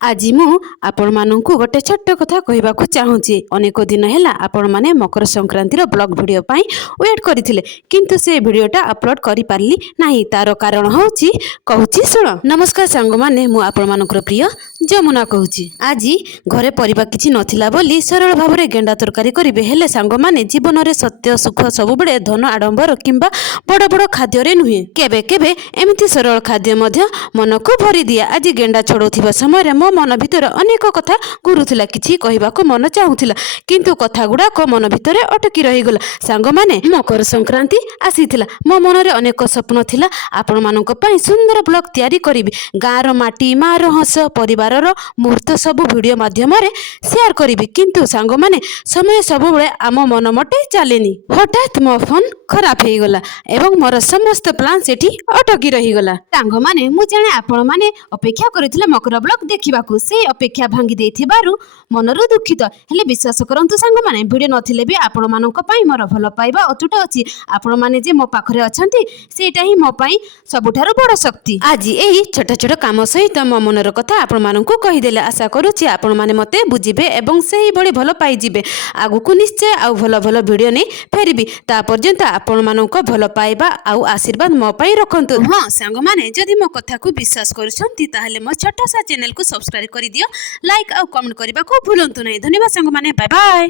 आज मु आपण मानंकु गोटे छोट कथा कहबाकू चाहूची। अनेक दिन हैला आपण माने मकर संक्रांतिर ब्लॉग वीडियो पाई वेट करथिले, किंतु से वीडियोटा अपलोड करि पारली नाही। तार कारण होची कहूची सुनो। नमस्कार सांग माने, मु आपण मानकर प्रिय जमुना कहूची। आज घरे परिबा किछि नथिला बोली सरल भाबरे गेंडा तरकारी करिवे। हेले सांग माने जीवन रे सत्य सुख सब बडे धन आडंबर किंबा बड़ बड़ खाद्य रे नुहे, केबे केबे एमिति सरल खाद्य मध्य मन को भरी दिया। आज गेंडा छड़ौथिबा समय मो मन भितर अनेक कथा घुरुथिला, किछि कहबाकू मन चाहुथिला, किंतु कथा गुडाक मन भितर अटकी रहिगला। सांग माने मकर संक्रांति आसीथिला, मो मन रे अनेक स्वप्न थिला। आपण मानक पई सुंदर ब्लॉग तयारी करिवि। गाँर माटी मार हस परिवार मुहूर्त सब वीडियो माध्यम रे शेयर करिवि, किंतु सांग माने समय सब बेले आम मन मटे चलेनी। हठात मो फोन खराब हो गला एवं मोर समस्त प्लान सेठी अटकी रहिगला। सांग माने मु जाने आपण माने अपेक्षा करिथिले मकर ब्लॉग देखिबाकू, से अपेक्षा भांगी देथिबारु मनरु दुखित। हेले विश्वास करंतु सांग माने वीडियो नथिले भी आपण मानक पई मोर भलो पाइबा अतुट अछि। आपण माने जे मो पाखरे अछंती सेटा ही मो पई सबुठारो बड़ शक्ति। आज एही छोट छोट काम सहित मो मनर कथा आपण मानकू कहि देले। आशा करूछि आपण माने मते बुझिबे एवं सेही बड़ी भलो पाइ जिबे। आगुकू निश्चय आउ भलो भलो वीडियो नै फेरिबी। ता पर्यंत आपण मानक भलो पाइबा आउ आशीर्वाद मो पई रखंतु। हां सांग माने जदि मो कथा को विश्वास करूछंती ताहेले मो छोटा सा चैनल को सब्सक्राइब करि दियो, लाइक आउ कमेंट करबा को भूलंतु नै। धन्यवाद सांग माने, बाय बाय।